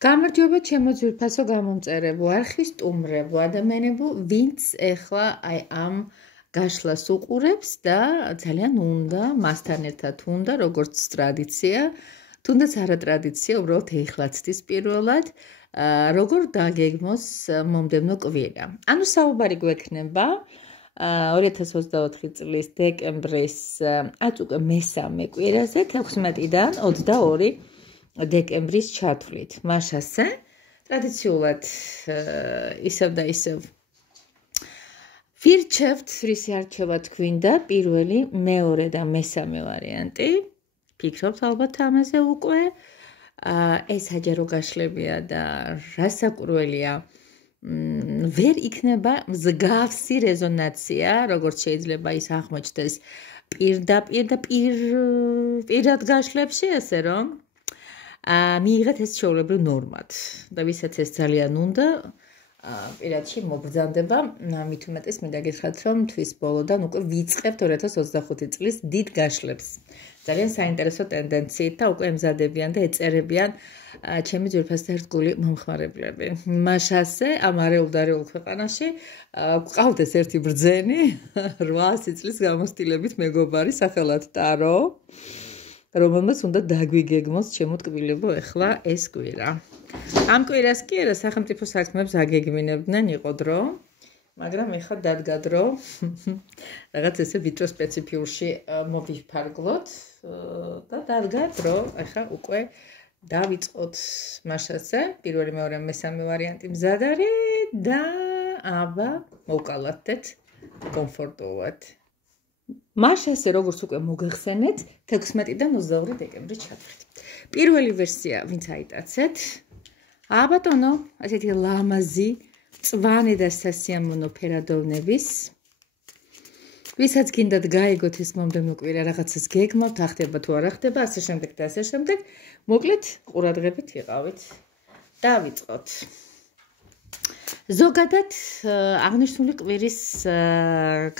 გამარჯობა ჩემო ძვირფასო გამომწერებო, არხის სტუმრებო, ადამიანებო, ვინც ეხლა აი ამ გაშლას უყურებს და ძალიან უნდა მასთან ერთად უნდა, როგორც ტრადიცია, თუნდაც არა ტრადიცია, უბრალოდ ეხლაცდის პირველად, როგორ დაგეგმოს მომდევნო კვირა. ანუ საუბარი გვექნება 2024 წლის დეკემბრის ათ უკვე მესამე კვირაზე 16-დან 22 დეკემბრის ჩათვლით. მაშასე ტრადიციულად ისევ და ისევ ვირჩევთ, რისი არჩევა თქვინდა, პირველი, მეორე და მესამე ვარიანტი. ფიქრობთ ალბათ ამაზე უკვე. ეს საჯარო გაშლებია და რასაკვირველია, ვერ იქნება მსგავსი რეზონაცია, როგორც შეიძლება ის აღმოჩნდეს პირდაპირ და პირად გაშლებში, ასე რომ მიიღეთ ეს ჩვეულებრივ ნორმად და ვისაც ეს ძალიან უნდა პირადში მობრძანდება, მით უმეტეს მინდა გითხრათ, რომ თვის ბოლოდან უკვე ვიწყებთ 2025 წლის დიდ გაშლებს. ძალიან საინტერესო ტენდენციით და უკვე ემზადებიან და ეწერებიან ჩემი ძვირფასი და ერთგული მომხმარებლები. მაშასე ამ არეულ ქვეყანაში გვყავდეს ერთი ბრძენი 800 წლის გამოცდილებით მეგობარი სახელად ტარო, რომელმაც უნდა დაგვიგეგმოს ჩემო ტკბილებო ეხლა ეს კვირა. ამ კვირას კი არა სახელმწიფო საქმეებს აგეგმინებდნენ იყო დრო, მაგრამ ეხლა დადგა დრო რაღაც ესე ვიტრო სპეციფიურში მოვიფარგლოთ და დადგა დრო, ეხლა უკვე დავიწყოთ მაშასე, პირველი, მეორე, მესამე ვარიანტი მზად არის და აბა მოვკალათდეთ კომფორტულად. მაშასე როგორც უკვე მოგახსენეთ 16-დან 22 დეკემბრის ჩათვლით. პირველი ვერსია ვინც აიტაცეთ, აბატონო, ასეთი ლამაზი, წვანე და სასიამოვნო ფერადოვნების, ვისაც გინდათ გაიგოთ ეს მომდევნო კვირა რაღაცას გეგმავთ, ახდება თუ არ ახდება, ასე შემდეგ და ასე შემდეგ, მოკლედ ყურადღებით იყავით. დავიწყოთ. ზოგადად აღნიშნული კვირის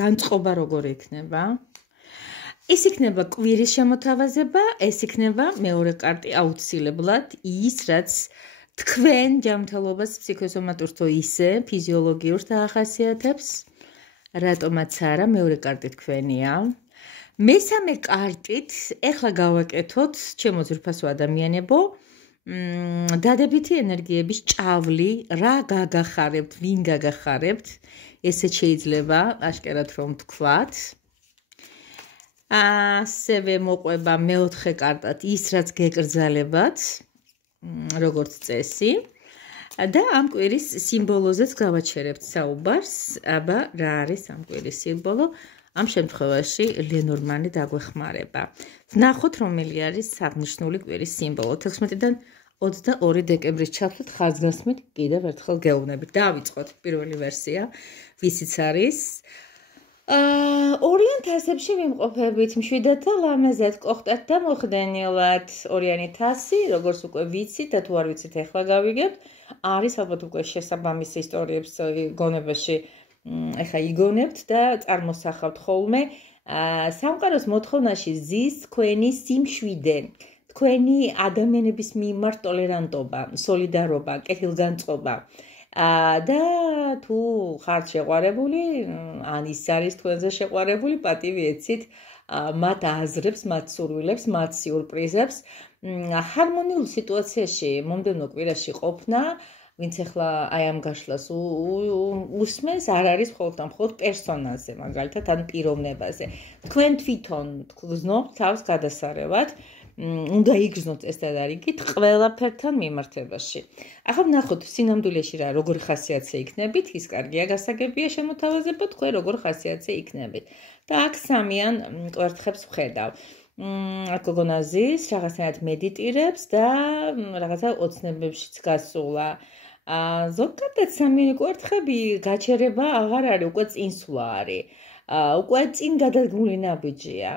განწყობა როგორ იქნება? ის იქნება კვირის შემოთავაზება, ეს იქნება მეორე კარტი აუცილებლად ის, რაც თქვენ ჯანმრთელობას ფსიქოსომატურ თუ ისე ფიზიოლოგიურ დაახასიათებს, რატომაც არა, მეორე კარტი თქვენია. მესამე კარტით ეხლა გავაკეთოთ, ჩემო ძვირფასო ადამიანებო, დადებითი ენერგიების ჭავლი, რა გაგახარებთ, ვინ გაგახარებთ, ესეც შეიძლება აშკარად რომ თქვათ. ასევე მოყვება მეოთხე კარტად ის, რაც გეკრძალებათ, როგორც წესი. და ამ კვირის სიმბოლოზეც გავაჩერებთ საუბარს. აბა, რა არის ამ კვირის სიმბოლო? ამ შემთხვევაში ლენორმანი დაგვეხმარება. ვნახოთ, რომელი არის აღნიშნული კვირის სიმბოლო. 16-დან 22 დეკემბრის ჩათვლით ხაზგასმით კიდევ ერთხელ გეუბნებით. დავიწყოთ პირველი ვერსია, ვისიც არის. ორიან თასებში ვიმყოფებით, მშვიდად და ლამაზად, კოხტად და მოხდენილად. ორიანი თასი, როგორც უკვე ვიცით და თუ არ ვიცით, ეხლა გავიგებთ, არის ალბათ უკვე შესაბამის ისტორიებს გონებაში ეხლა იგონებთ და წარმოსახავთ ხოლმე. სამყაროს მოთხოვნაში ზის თქვენი სიმშვიდე, თქვენი ადამიანების მიმართ ტოლერანტობა, სოლიდარობა, კეთილგანწყობა. და თუ ხართ შეყვარებული, ან ის არის თქვენზე შეყვარებული, პატივი ეცით მათ აზრებს, მათ სურვილებს, მათ სიურპრიზებს. ჰარმონიულ სიტუაციაში მომდევნო კვირაში ყოფნა, ვინც ახლა აი ამ გაშლას უსმენს, არ არის მხოლოდ პერსონაზე, მაგალითად, ან პიროვნებაზე. თქვენ თვითონ გრძნობთ თავს გადასარევად, უნდა იგრძნოთ ეს დადარიგით ყველაფერთან მიმართებაში. ახლა ვნახოთ სინამდვილეში რა როგორი ხასიათზე იქნებით, ის კარგია გასაგებია შემოთავაზება, თქვენ როგორ ხასიათზე იქნებით. და აქ სამიან კვერთხებს ვხედავ. აქ გოგონაზის რაღაცნაირად მედიტირებს და რაღაცა ოცნებებშიც გასულა. ზოგადად სამი კვერთხები გაჩერება აღარ არის, უკვე წინსვლა არის. უკვე წინ გადადგმული ნაბიჯია.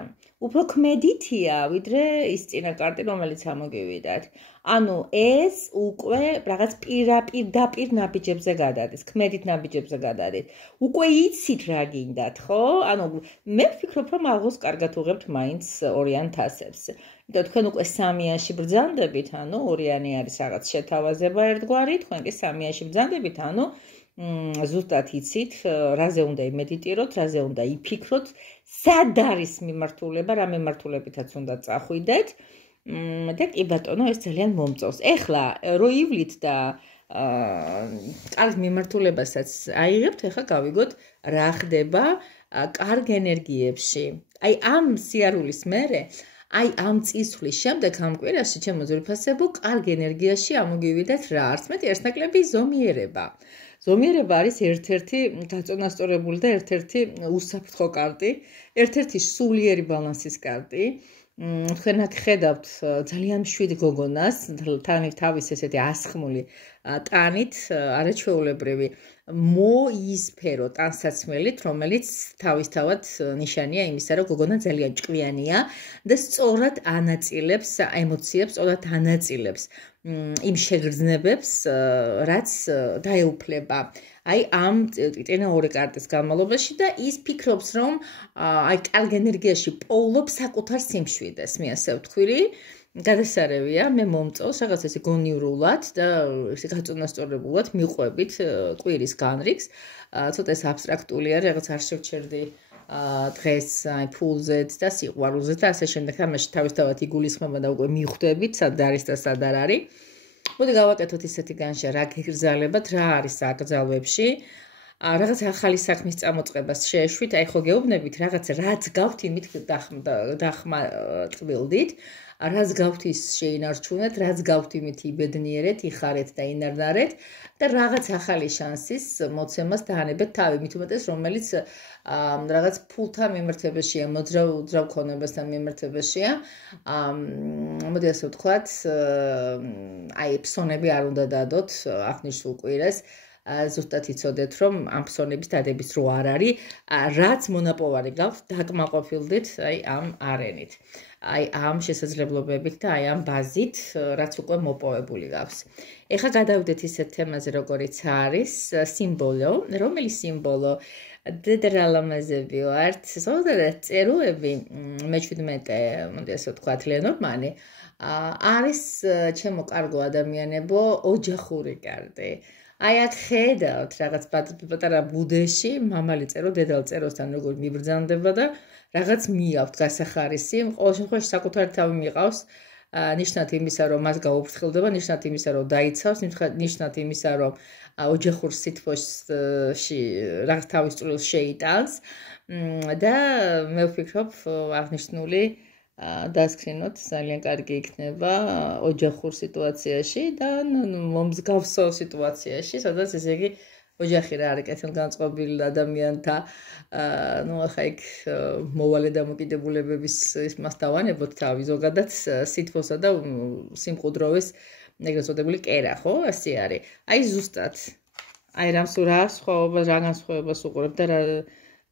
უფრო ქმედითია, ვიდრე ის წინა კარტი, რომელიც ამოგივიდათ. ანუ ეს უკვე რაღაც პირდაპირ ნაბიჯებზე გადადის, ქმედით ნაბიჯებზე გადადის. უკვე იცით რა გინდათ, ხო? ანუ მე ვფიქრობ, რომ აღოს კარგად უღებთ მაინც ორიან თასებს. იმიტომ თქვენ უკვე სამიაში ბრძანდებით, ანუ ორიანი არის რაღაც შეთავაზება ერთგვარი, თქვენ კი სამიაში ბრძანდებით, ანუ ზუსტად იცით, რაზე უნდა იმედიტიროთ, რაზე უნდა იფიქროთ, სად არის მიმართულება, რა მიმართულებითაც უნდა წახვიდეთ და კი ბატონო, ეს ძალიან მომწონს. ეხლა რო ივლით და კარგ მიმართულებასაც აიღებთ, ეხლა გავიგოთ რა ხდება კარგ ენერგიებში. აი ამ სიარულის მერე, აი ამ წისვლის შემდეგ ამ კვირაში ჩემო ძვირფასებო, კარგ ენერგიაში ამოგივიდეთ რა არც მეტი ერთნაკლები ზომიერება. ზომიერება არის ერთ-ერთი გაწონასწორებული და ერთ-ერთი უსაფრთხო კარტი, ერთ-ერთი სულიერი ბალანსის კარტი. თქვენ აქ ხედავთ ძალიან მშვიდ გოგონას, თავის ესეთი ასხმული ტანით, არაჩვეულებრივი მოისფერო ტანსაცმელით, რომელიც თავისთავად ნიშანია იმისა, რომ გოგონა ძალიან ჭკვიანია და სწორად ანაწილებს ემოციებს, სწორად ანაწილებს იმ შეგრძნებებს, რაც დაეუფლება. აი ამ ტიტენა 2 კარტის განმავლობაში და ის ფიქრობს, რომ აი კარგ ენერგიაში პოულობს საკუთარ სიმშვიდეს, მე ასე ვთქვი. გადასარევია, მე მომწონს რაღაც ესე გონივრულად და ესე გაწონასწორებულად მიყვებით კვირის განრიგს. ცოტა ეს აბსტრაქტულია, რაღაც არ შევჩერდი დღეს აი ფულზეც და სიყვარულზეც და ასე შემდეგ. ამაში თავისთავად იგულისხმება და უკვე მიხვდებით, სად არის და სად არ არის. მოდი გავაკეთოთ ისეთი განშა, რა გეგრძალებათ, რა არის აკრძალვებში. რაღაც ახალი საქმის წამოწყებას შეეშვით, აი ხო გეუბნებით, რაღაც რაც გავთ იმით დახმატვილდით, რაც გავთ ის შეინარჩუნეთ, რაც გავთ იმით იბედნიერეთ, იხარეთ და ინარნარეთ და რაღაც ახალი შანსის მოცემას დაანებეთ თავი, მით უმეტეს რომელიც რაღაც ფულთან მიმართებაშია, მოძრავ ქონებასთან მიმართებაშია. მოდი ასე ვთქვათ, აი ფსონები არ უნდა დადოთ აღნიშნულ კვირას. ზუსტად იცოდეთ, რომ ამ ფსონების დადების დრო არ არის, რაც მონაპოვარი გაქვთ, დაკმაყოფილდით აი ამ არენით. აი ამ შესაძლებლობებით და აი ამ ბაზით, რაც უკვე მოპოვებული გაქვს. ეხლა გადავიდეთ ისეთ თემაზე, როგორიც არის სიმბოლო, რომელიც სიმბოლო დედრალამაზები ვართ, ზოგადად წეროები, მე-17, მოდი ასე ვთქვათ, ლენორმანი, არის ჩემო კარგო ადამიანებო, ოჯახური კარტი. აი აქ ხედავთ რაღაც პატარა ბუდეში, მამალი წერო, დედალ წეროსთან როგორ მიბრძანდება და რაღაც მიაქვთ გასახარისი, ყოველ შემთხვევაში საკუთარი თავი მიყავს, ნიშნად იმისა, რომ მას გაუფრთხილდება, ნიშნად იმისა, რომ დაიცავს, ნიშნად იმისა, რომ ოჯახურ სითბოში რაღაც თავის წვრილს შეიტანს და მე ვფიქრობ აღნიშნული დასკრინოთ ძალიან კარგი იქნება ოჯახურ სიტუაციაში და მომსგავსო სიტუაციაში, სადაც ესე იგი ოჯახი რა არის კეთილგანწყობილ ადამიანთა, ახლა იქ მოვალე დამოკიდებულებების იმას დავანებოთ თავი, ზოგადად სითბოსა და სიმყუდროვის ეგრეთ წოდებული კერა, ხო? ასე არის. აი ზუსტად. აი რა განსხვავებას უყურებ და რა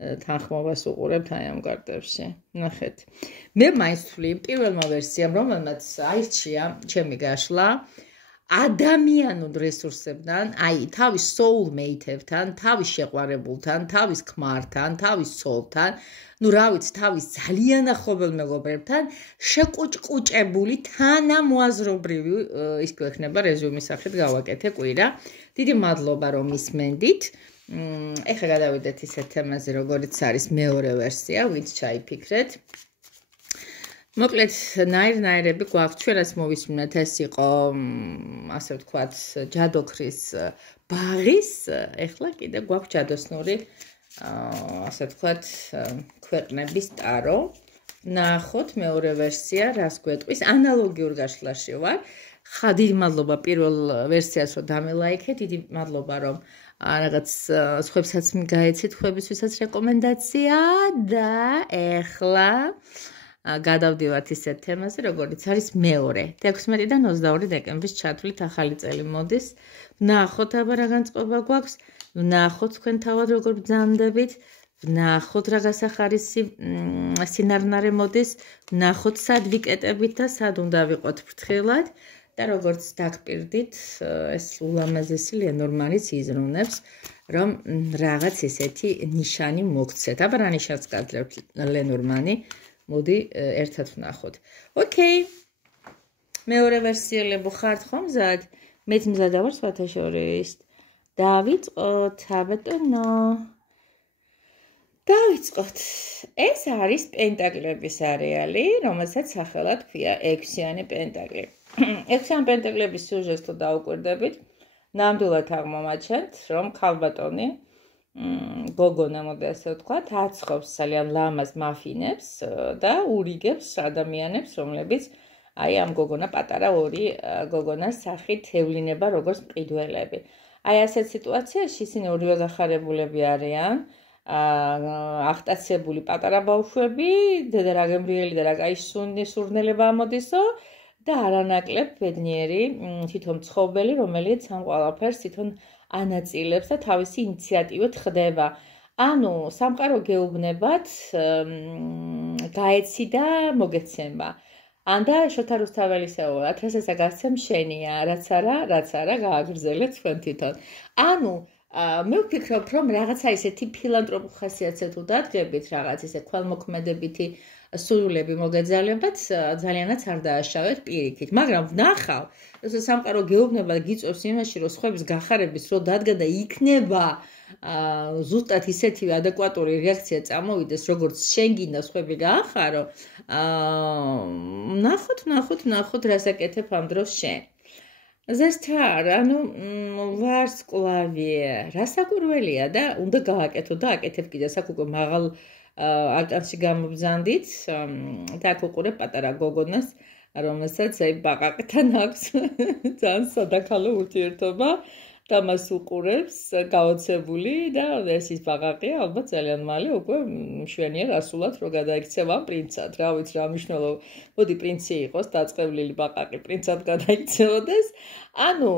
თანხმობას უყურებთ აი ამ კარტებში. ნახეთ. მე მაინც ვთვლი პირველმა ვერსიამ, რომელმაც აირჩია ჩემი გაშლა ადამიანურ რესურსებთან, აი თავის soulmate-ებთან, თავის შეყვარებულთან, თავის ქმართან, თავის ცოლთან, ну რა ვიცი, თავის ძალიან ახლობელ მეგობრებთან შეკუჭკუჭებული თანამოაზრობრივი ის გვექნება რეზუმის სახით გავაკეთე კვირა. დიდი მადლობა რომ ისმენდით. ეხლა გადავიდეთ ისეთ თემაზე, როგორიც არის მეორე ვერსია, ვინც ჩაიფიქრეთ. მოკლედ, ნაირ-ნაირები გვაქვს, ჩვენ რაც მოვისმინეთ, ეს იყო, ასე ვთქვათ, ჯადოქრის ბაღის, ეხლა კიდე გვაქვს ჯადოსნური, ასე ვთქვათ, ქვეყნების ტარო. ნახოთ მეორე ვერსია, რას გვეტყვის, ანალოგიურ გაშლაში ვარ. დიდი მადლობა პირველ ვერსიას რომ დამელაიქეთ, დიდი მადლობა რომ რაღაც სხვებსაც გაეცით, ხვებისთვისაც რეკომენდაცია და ეხლა გადავდივართ ისეთ თემაზე, როგორიც არის მეორე. 16-დან 22 დეკემბრის ჩათვლით ახალი წელი მოდის. ვნახოთ აბა რა განწყობა გვაქვს, ვნახოთ თქვენ თავად როგორ ბრძანდებით, ვნახოთ რა გასახარისი სინარნარე მოდის, ვნახოთ სად ვიკეტებით და სად უნდა ვიყოთ ფრთხილად და როგორც დაგპირდით, ეს ულამაზესი ლენორმანიც იზრუნებს, რომ რაღაც ესეთი ნიშანი მოგცეთ. აბა რა ნიშანს გაძლევთ ლენორმანი? მოდი ერთად ვნახოთ. ოკეი. მეორე ვერსიელები ხართ ხომ მზად? მეც მზადა ვარ სხვათა შორის. დავიწყოთ, აბატონო. დავიწყოთ. ეს არის პენტაკლების არეალი, რომელსაც სახელად ქვია 6-იანი პენტაკლი. 6-იანი პენტაკლების სიუჟეტს თუ დაუკვირდებით, ნამდვილად აღმომაჩენთ, რომ ქალბატონი გოგონა, მოდი ასე ვთქვათ, აცხობს ძალიან ლამაზ მაფინებს და ურიგებს ადამიანებს, რომლებიც აი ამ გოგონა პატარა ორი გოგონას სახით ევლინება როგორც მყიდველები. აი ასეთ სიტუაციაში ისინი ორივე გახარებულები არიან, აღტაცებული პატარა ბავშვები, დედა რა გემრიელი და რა კაი სურნელება ამოდისო და არანაკლებ ბედნიერი თვითონ მცხოვრებელი, რომელიც ამ ყველაფერს თვითონ ანაწილებს და თავისი ინიციატივით ხდება. ანუ სამყარო გეუბნებათ, გაეცი და მოგეცემა. ანდა შოთა რუსთაველისეო 1000-ისა გასცემ შენია, რაც არა გააგრძელე თქვენ თვითონ. ანუ მე ვფიქრობ, რომ რაღაცა ისეთი ფილანტროპულ ხასიათზე თუ დადგებით, რაღაც ისე ქველმოქმედებითი სულულები მოგეძალებათ, ძალიანაც არ დააშავეთ პირიქით. მაგრამ ვნახავ, რომ სამყარო გეუბნება და გიწევს იმაში, რომ სხვების გახარების დრო დადგა და იქნება ზუსტად ისეთივე ადეკვატური რეაქცია წამოვიდეს, როგორც შენ გინდა სხვები გაახარო. ვნახოთ, რას აკეთებ ამ დროს შენ. ზესთარ, ანუ ვარსკვლავი, რასაკვირველია და უნდა გააკეთო და აკეთებ კიდე, აქ უკვე მაღალ არკანში გამობრძანდით და აქ უყურებ პატარა გოგონას, რომელსაც აი ბაყაყთან აქვს ძალიან სადაქალო ურთიერთობა და მას უყურებს გაოცებული და ეს ის ბაყაყია, ალბათ ძალიან მალე უკვე მშვენია გასულად რომ გადაიქცევა პრინცად. რა ვიცი რა მნიშვნელობა. მოდი პრინცი იყოს, დაწყევლილი ბაყაყი პრინცად გადაიქცევოდეს. ანუ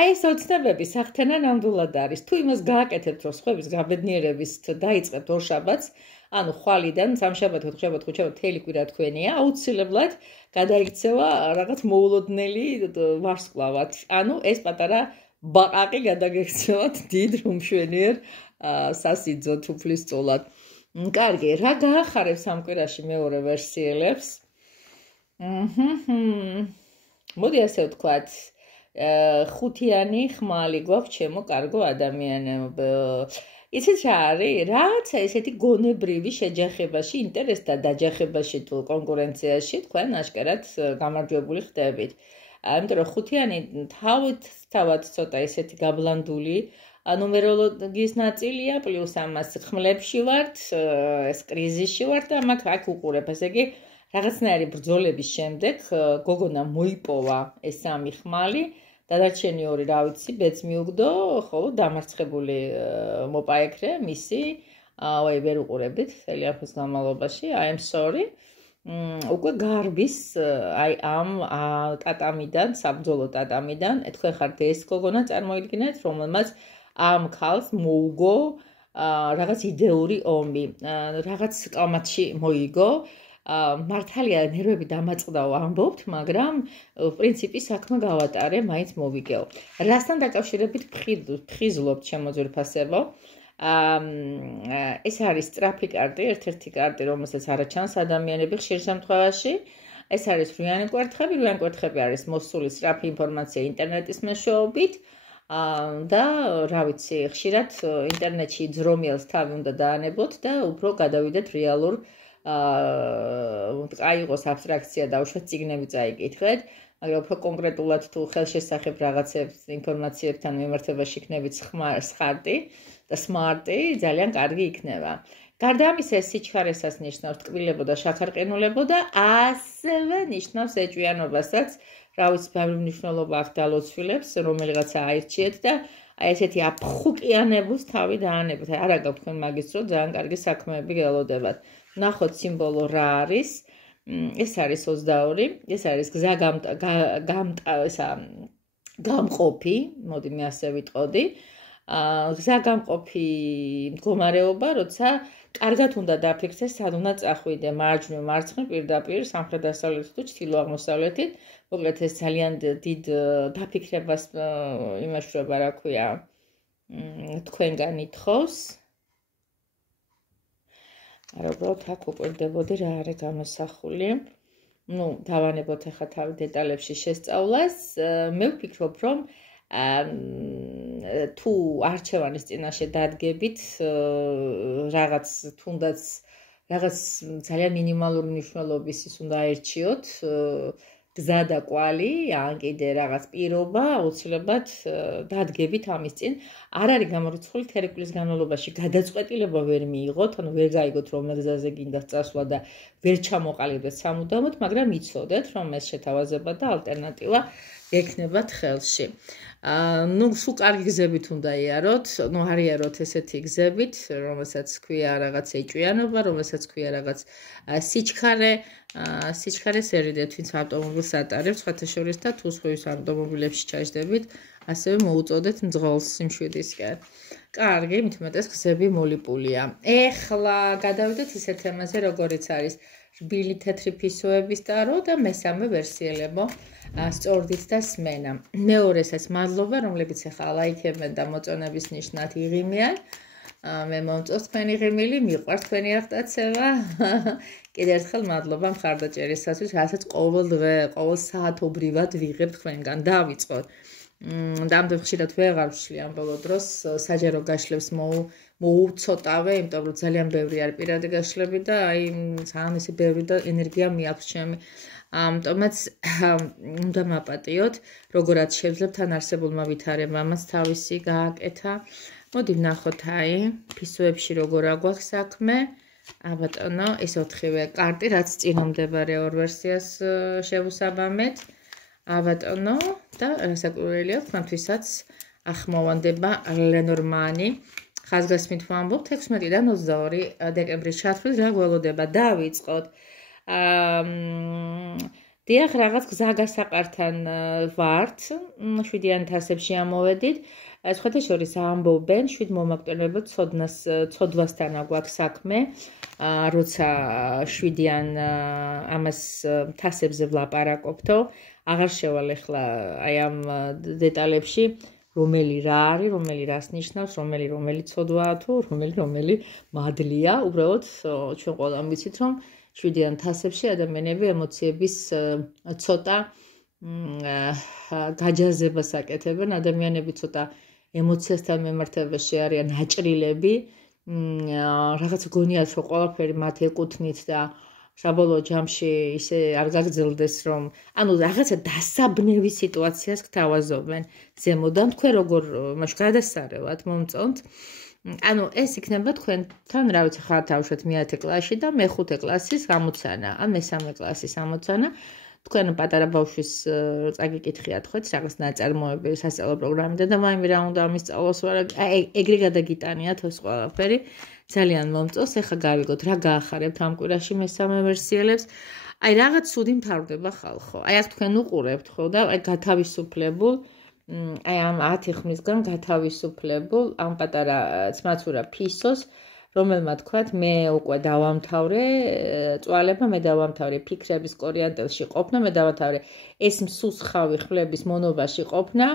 აი ეს ოცნებები სახთენა ნამდვილად არის. თუ იმას გააკეთებთ, რომ სხვების გაბედნიერების დაიწყებთ ორშაბათს, ანუ ხვალიდან სამშაბათი, ოთხშაბათი, ხუთშაბათი მთელი კვირა თქვენია, აუცილებლად გადაიქცევა რაღაც მოულოდნელი ვარსკვლავად. ანუ ეს პატარა ბაყაყი გადაგექცევათ დიდ მშვენიერ სასიძოთ უფლისწულად. კარგი, რა გაახარებს ამ კვირაში მეორე ვერსიელებს? მოდი ასე ვთქვათ, ხუთიანი ხმალი გვაქვს ჩემო კარგო ადამიანებო. იცით რა არის? რაცა ესეთი გონებრივი შეჯახებაში, ინტერესთა დაჯახებაში თუ კონკურენციაში თქვენ აშკარად გამარჯვებული ხდებით. იმიტომ რომ ხუთიანი თავად ცოტა ესეთი გაბლანდული ნუმეროლოგიის ნაწილია, პლუს ამას ხმლებში ვართ, ეს კრიზისში ვართ და აქ უყურებ, ესე იგი რაღაცნაირი ბრძოლების შემდეგ გოგონა მოიპოვა ეს სამი ხმალი, დანარჩენი ორი რა ვიცი, ბედს მიუგდო, ხო, დამარცხებული მოპაექრე მისი, აი ვერ უყურებდით მთელი ამის განმავლობაში, I'm sorry. უკვე გარბის აი ამ ტატამიდან, საბრძოლო ტატამიდან, თქვენ ხართ ეს გოგონა წარმოიდგინეთ, რომელმაც ამ ქალს მოუგო რაღაც იდეური ომი, რაღაც კამათში მოიგო. მართალია ნერვები დამაწყდაო ამბობთ, მაგრამ პრინციპი საქმე გავატარე, მაინც მოვიგეო. რასთან დაკავშირებით ფხიზლობთ ჩემო ძვირფასებო? ეს არის სწრაფი კარტი, ერთ-ერთი კარტი, რომელსაც არ აჩანს ადამიანები ხშირ შემთხვევაში. ეს არის რვიანი კვერთხები, რვიანი კვერთხები არის მოსული სწრაფი ინფორმაცია ინტერნეტის მეშვეობით და რა ვიცი, ხშირად ინტერნეტში ძრომიელს თავი უნდა დაანებოთ და უფრო გადავიდეთ რეალურ აი იყოს აბსტრაქცია და უშუალოდ წიგნები წაიკითხეთ, მაგრამ უფრო კონკრეტულად თუ ხელშესახებ რაღაცებს ინფორმაციებთან მიმართებაში იქნებით სხარტი და სმარტი, ძალიან კარგი იქნება. გარდა ამისა, ეს სიჩქარესაც ნიშნავს ტკბილებო და შაქარყინულებო და ასევე ნიშნავს ეჭვიანობასაც, რა ვიცი, ბევრი მნიშვნელობა აქვს დალოცვილებს, რომელიღაცა აირჩიეთ და აი ესეთი აფხუკიანებულს თავი დაანებოთ. არა გაქვთ თქვენ მაგის დრო, ძალიან კარგი საქმეები გელოდებათ. ნახოთ სიმბოლო რა არის. ეს არის 22, ეს არის გამყოფი, მოდი მე ასე ვიტყოდი. გზაგამყოფი მდგომარეობა, როცა კარგად უნდა დაფიქსდეს, სად უნდა წახვიდე, მარჯვნივ, მარცხნივ, პირდაპირ, სამხრეთ-დასავლეთით თუ ჩრდილო-აღმოსავლეთით. მოკლედ ეს ძალიან დიდ დაფიქრებას იმაშურება, რა ქვია, თქვენგან ითხოვს. არა უბრალოდ აქ უყურდებოდი რა არის გამოსახული. Ну, დავანებოთ ახლა თავი დეტალებში შესწავლას. მე ვფიქრობ, რომ თუ არჩევანის წინაშე დადგებით რაღაც თუნდაც რაღაც ძალიან მინიმალური მნიშვნელობის ის უნდა აერჩიოთ გზა და კვალი, ან კიდე რაღაც პირობა, აუცილებლად დადგებით ამის წინ. არ არის გამორიცხული 11 წლის განმავლობაში გადაწყვეტილება ვერ მიიღოთ, ანუ ვერ გაიგოთ რომელ გზაზე გინდათ წასვლა და ვერ ჩამოყალიბდეთ სამუდამოდ, მაგრამ იცოდეთ, რომ ეს შეთავაზება და ალტერნატივა ექნებათ ხელში. ну, სულ კარგი გზებით უნდა იაროთ, ну, არიაროთ ესეთი გზებით, რომელსაც ქვია რაღაც ეჭვიანობა, რომელსაც ქვია რაღაც სიჩქარე სერიდეთ, ვინც ავტომობილს ატარებს, სხვათა შორის და თუ სხვის ავტომობილებში ჩაჯდებით, ასევე მოუწოდეთ მძღოლს სიმშვიდისკენ. კარგი, მით უმეტეს გზები მოლიპულია. ეხლა გადავიდეთ ისეთ თემაზე, როგორიც არის რბილი თეთრი ფისოების ტარო და მესამე ვერსიელებო სწორდით და სმენა. მეორესაც მადლობა, რომლებიც ახლა ლაიქებენ და მოწონების ნიშნად იღიმიან. მე მომწონს თქვენი ღიმილი, მიყვარს თქვენი აღტაცება. კიდევ ერთხელ მადლობა მხარდაჭერისათვის, რასაც ყოველ დღე, ყოველ საათობრივად ვიღებ თქვენგან. დავიწყოთ. დამდე ხშირად ვეღარ ვშლი ამ ბოლო დროს საჯარო გაშლებს მოუცოტავე, იმიტომ რომ ძალიან ბევრი არის პირადი გაშლები და აი ძალიან ისე ბევრი და ენერგია მიაქვს ჩემი. ამიტომაც უნდა მაპატიოთ, როგორაც შევძლებთ თან არსებულმა ვითარებამაც თავისი გააკეთა. მოდი ვნახოთ აი ფისოებში როგორ აგვაქვს საქმე. აბატონო, ეს 4-ვე კარტი, რაც წინამდებარე ორ ვერსიას შევუსაბამეთ. აბატონო და რასაკვირველია, თქვენთვისაც ახმოვანდება ლენორმანი. ხაზგასმით ვამბობთ 16-დან 22 დეკემბრის ჩათვლით რა გველოდება. დავიწყოთ. დიახ, რაღაც გზაგასაყართან ვართ, 7-იან თასებში ამოვედით. სხვათა შორის ამბობენ 7 მომაკვდინებლად ცოდვასთან აგვაქვს საქმე, როცა 7-იან ამას თასებზე ვლაპარაკობთო. აღარ შევალ ახლა აი ამ დეტალებში, რომელი რა არის, რომელი რას ნიშნავს, რომელი ცოდვაა თუ რომელი მადლია. უბრალოდ ჩვენ ყველამ ვიცით, რომ 7-იან თასებში ადამიანები ემოციების ცოტა გაჯაზებას აკეთებენ, ადამიანები ცოტა ემოციასთან მიმართებაში არიან აჭრილები, რაღაც გონიათ, რომ ყველაფერი მათ ეკუთვნით და საბოლოო ჯამში ისე არ გაგრძელდეს, რომ ანუ რაღაცა დასაბნევი სიტუაციას გთავაზობენ ზემოდან, თქვენ როგორ მაშ გადასარევად მომწონთ. ანუ ეს იქნება თქვენთან, რა ვიცი, ხარ თავშეთ მე-10 კლასში და მე-5 კლასის გამოცანა, ან მე-3 კლასის ამოცანა. თქვენ პატარა ბავშვის წაგიკითხიათ ხო, რაღაც ნაწარმოები სასწავლო პროგრამიდან და მაინც რა უნდა ამისწავლოს, აი ეგრე გადაგიტანიათ ეს ყველაფერი. ძალიან მომწონს, ეხლა გავიგოთ რა გაახარებთ ამ კვირაში მესამე ვერსიელებს. აი რაღაც ცუდი მთავრდება ხალხო. აი აქ თქვენ უყურებთ ხო და აი გათავისუფლებულ აი ამ 10 ხმისგან გათავისუფლებულ ამ პატარა ცმაცურა ფისოს, რომელმა თქვათ მე უკვე დავამთავრე წვალება, მე დავამთავრე ფიქრების კორიანტელში ყოფნა, მე დავამთავრე ეს მსუსხავი ხმლების მონობაში ყოფნა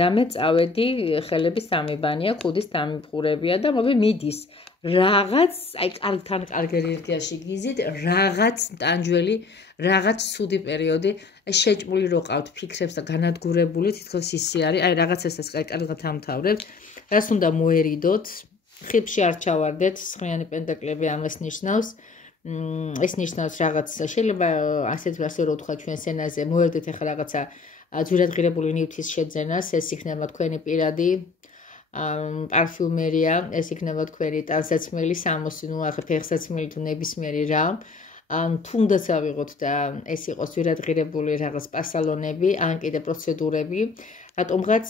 და მე წავედი ხელების სამიბანია, ქუდის დამიფხურებია და მოვე მიდის რაღაც, აი კარგთან კარგ ენერგიაში გიზით, რაღაც ტანჯველი, რაღაც ცუდი პერიოდი, აი შეჭმული რო ყავთ ფიქრებს და განადგურებული, თითქოს ისი არის, აი რაღაცასაც აი კარგად ამთავრებთ, რას უნდა მოერიდოთ, ხიბში არ ჩავარდეთ, სხმიანი პენტაკლები ამას ნიშნავს. ეს ნიშნავს რაღაც შეიძლება ასე რო ვთქვა ჩვენ სცენაზე, მოერდეთ ახლა რაღაცა ძვირადღირებული ნივთის შეძენას, ეს იქნება თქვენი პირადი პარფიუმერია, ეს იქნება თქვენი ტანსაცმელი, სამოსი, ნუ ახლა ფეხსაცმელი თუ ნებისმიერი რა. თუნდაც ავიღოთ და ეს იყოს ძვირადღირებული რაღაც პასალონები, ან კიდე პროცედურები, რატომღაც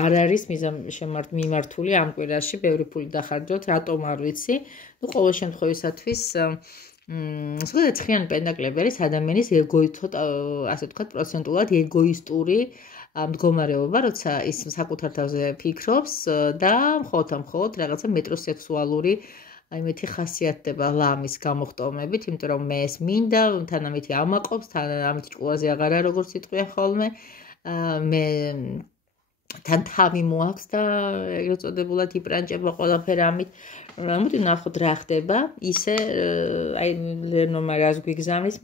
არ არის მიმართული ამ კვირაში, ბევრი ფული დახარჯოთ, რატომ არ ვიცი. ნუ ყოველ შემთხვევისათვის ზოგადად ცხიანი პენტაკლები არის ადამიანის ასე ვთქვათ, პროცენტულად ეგოისტური მდგომარეობა, როცა ის საკუთარ თავზე ფიქრობს და მხოლოდ რაღაცა მეტროსექსუალური აი მეთი ხასიათდება ლამის გამოხტომებით, იმიტომ რომ მე ეს მინდა, თან ამითი ამაყობს, თან ამით ჭკუაზე აღარა როგორც იტყვია ხოლმე. მე თან თავი მოაქვს და ეგრეთ წოდებულად იპრანჭება ყველაფერი ამით. მოდი ნახოთ რა ხდება. ისე აი ლენომა რას გვიგზავნის?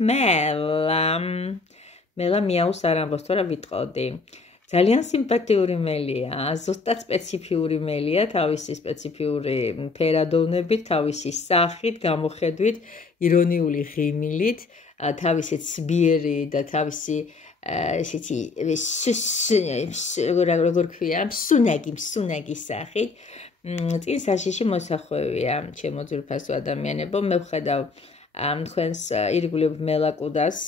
მელა მიაუს არ ამბობს, თორემ ვიტყოდი. ძალიან სიმპათიური მელია, ზუსტად სპეციფიური მელია, თავისი სპეციფიური ფერადოვნებით, თავისი სახით, გამოხედვით, ირონიული ღიმილით, თავისი ცბიერი და თავისი ესეთი როგორ ქვია, მსუნაგი სახით. წინ საშიში მოსახვევია, ჩემო ძვირფასო ადამიანებო, მე ვხედავ თქვენს ირგვლივ მელაკუდას,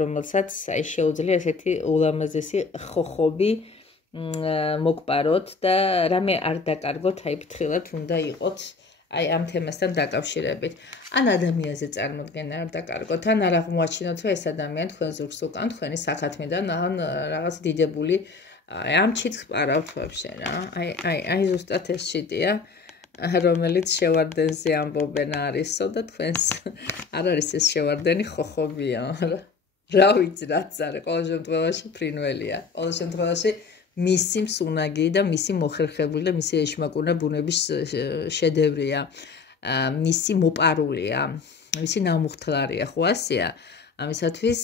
რომელსაც აი შეუძლია ესეთი ულამაზესი ხოხობი მოგპაროთ და რამე არ დაკარგოთ, აი ფრთხილად უნდა იყოთ აი ამ თემასთან დაკავშირებით. ან ადამიანზე წარმოდგენა არ დაკარგოთ, ან არ აღმოაჩინოთ, რომ ეს ადამიანი თქვენ ზურგს უკან თქვენი საქათმიდან, ან რაღაც დიდებული ამ ჩიტს ხპარავთ ვაფშე რა. აი ზუსტად ეს ჩიტია, რომელიც შევარდენზე ამბობენ არისო და თქვენს არ არის ეს შევარდენი ხოხობია. რა ვიცი რაც არის, ყოველ შემთხვევაში ფრინველია. ყოველ შემთხვევაში მისი მსუნაგი და მისი მოხერხებული და მისი ეშმაკურნა ბუნების შედევრია. მისი მოპარულია, მისი ნამუხთლარია, ხო ასეა. ამისათვის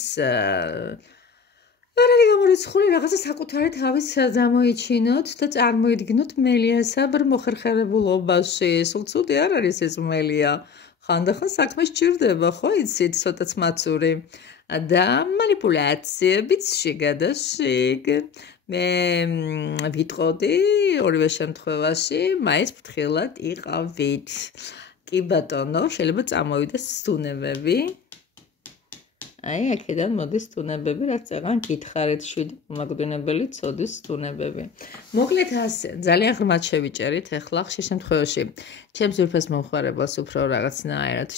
არ არის გამორიცხული რაღაცა საკუთარი თავის გამოიჩინოთ და წარმოიდგინოთ მელიასაბრ მოხერხებულობაში. სულ ცუდი არ არის ეს მელია. ხანდახან საქმე სჭირდება, ხო იცით, ცოტაც მაცური და манипуляციებიც შეგადაშიგ. მე ვიტყოდი ორივე შემთხვევაში მაინც ფრთხილად იყავით. კი ბატონო, შეიძლება წამოვიდეს სტუნებები. აი, აქედან მოდის სტუნებები, რაც წეგან გითხარით 7 მომაკვდინებელი ცოდის სტუნებები. მოკლედ ასე, ძალიან ღრმად შევიჭერით ახლა ხშირ შემთხვევაში. ჩემს ძვირფას მომხმარებელს უფრო რაღაცნაირად